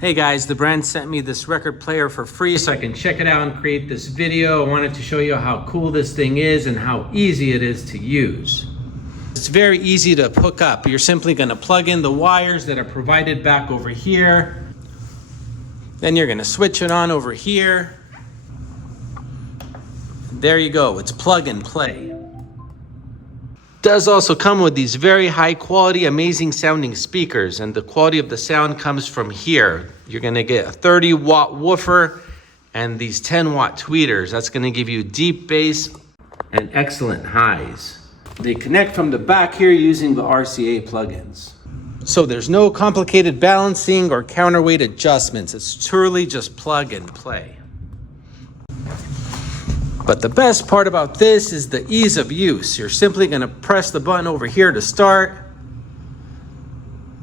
Hey guys, the brand sent me this record player for free so I can check it out and create this video. I wanted to show you how cool this thing is and how easy it is to use. It's very easy to hook up. You're simply going to plug in the wires that are provided back over here. Then you're going to switch it on over here. There you go, it's plug and play. Does also come with these very high quality, amazing sounding speakers, and the quality of the sound comes from here. You're gonna get a 30-watt woofer and these 10-watt tweeters. That's gonna give you deep bass and excellent highs. They connect from the back here using the RCA plugins. So there's no complicated balancing or counterweight adjustments. It's truly just plug and play. But the best part about this is the ease of use. You're simply going to press the button over here to start.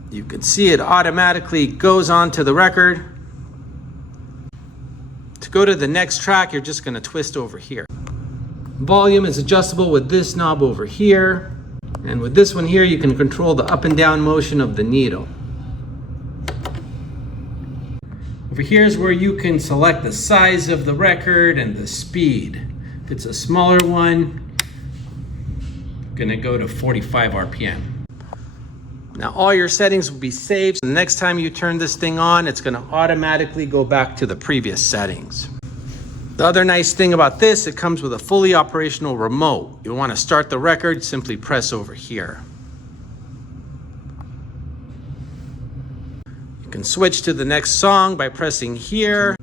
You can see it automatically goes onto the record. To go to the next track, you're just going to twist over here. Volume is adjustable with this knob over here. And with this one here, you can control the up and down motion of the needle. Over here is where you can select the size of the record and the speed. If it's a smaller one, I'm gonna go to 45 RPM. Now all your settings will be saved. The next time you turn this thing on, it's gonna automatically go back to the previous settings. The other nice thing about this, it comes with a fully operational remote. You wanna start the record, simply press over here. You can switch to the next song by pressing here.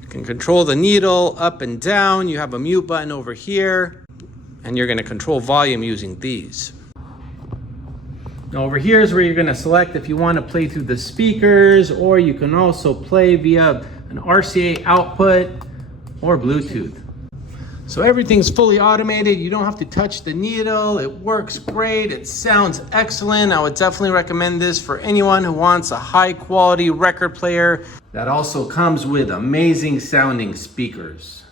You can control the needle up and down. You have a mute button over here, and you're gonna control volume using these. Now over here is where you're gonna select if you wanna play through the speakers, or you can also play via an RCA output or Bluetooth. So everything's fully automated. You don't have to touch the needle. It works great. It sounds excellent. I would definitely recommend this for anyone who wants a high quality record player that also comes with amazing sounding speakers.